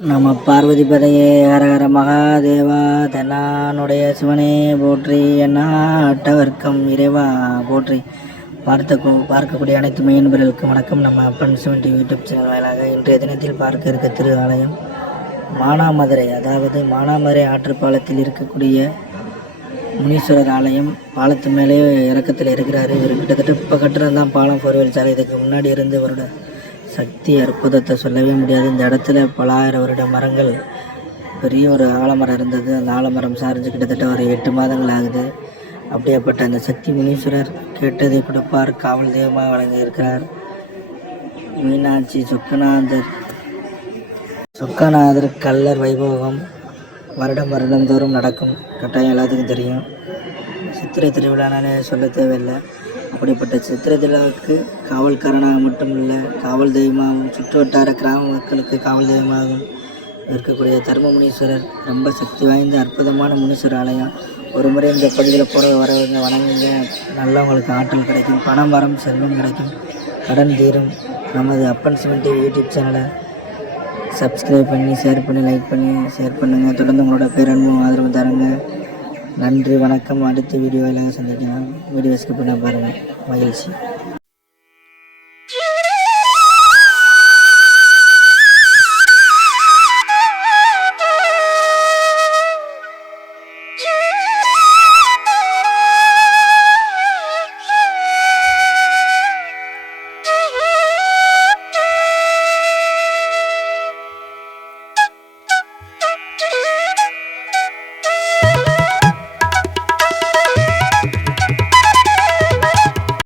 நம பார்வதி பதையே ஹரஹர மகாதேவா தன்னானுடைய சிவனே போற்றி என்னாட்டவர்க்கம் இறைவா போற்றி. பார்த்த பார்க்கக்கூடிய அனைத்து மெயின்பர்களுக்கும் வணக்கம். நம்ம அப்பன் சிவன் டிவி யூடியூப் சேனல் வாயிலாக இன்றைய தினத்தில் பார்க்க இருக்க திரு ஆலயம் மானாமதுரை அதாவது மானாமதுரை ஆற்றுப்பாலத்தில் இருக்கக்கூடிய முனீஸ்வரர் ஆலயம். பாலத்து மேலே இறக்கத்தில் இருக்கிறாரு. இவர் கிட்டத்தட்ட இப்போ கட்டுறது தான் பாலம். ஃபோர்வெல் சாலை இதுக்கு முன்னாடி இருந்து வருட சக்தி அற்புதத்தை சொல்லவே முடியாது. இந்த இடத்துல பல ஆயிரம் வருட மரங்கள் பெரிய ஒரு ஆலமரம் இருந்தது. அந்த ஆலமரம் சார்ந்து கிட்டத்தட்ட ஒரு எட்டு மாதங்கள் ஆகுது. அப்படியேப்பட்ட அந்த சக்தி முனீஸ்வரர் கேட்டதை கொடுப்பார். காவல் தெய்வமாக வழங்கி இருக்கிறார் மீனாட்சி சொக்கநாதர் சொக்கநாதர் கல்லர் வைபோகம் வருடம் வருடந்தோறும் நடக்கும். கட்டாயம் எல்லாத்துக்கும் தெரியும். சித்திரை திருவிழானாலே சொல்ல தேவையில்லை. அப்படிப்பட்ட சித்திரை திருவிழாவுக்கு காவல்காரனாக மட்டும் இல்லை காவல் தெய்வமாகவும் சுற்றுவட்டார கிராம மக்களுக்கு காவல் தெய்வமாகவும் இருக்கக்கூடிய தர்ம முனீஸ்வரர் ரொம்ப சக்தி வாய்ந்த அற்புதமான முனீஸ்வர ஆலயம். ஒரு முறை இந்த பகுதியில் போகிற வரவங்க வணங்குங்க. நல்லவங்களுக்கு ஆற்றல் கிடைக்கும் பணம் வரம் செல்வம் கிடைக்கும் கடன் தீரும். நமது அப்பன் சிவன் டிவி யூடியூப் சேனலை சப்ஸ்கிரைப் பண்ணி ஷேர் பண்ணி லைக் பண்ணி ஷேர் பண்ணுங்கள் தொடர்ந்து உங்களோட பேரன்பும் ஆதரவு தருங்க. நன்றி வணக்கம். அடுத்த வீடியோவில் சந்திக்கலாம். வீடியோ ஸ்கிப் பண்ண பாருங்கள் மகிழ்ச்சி.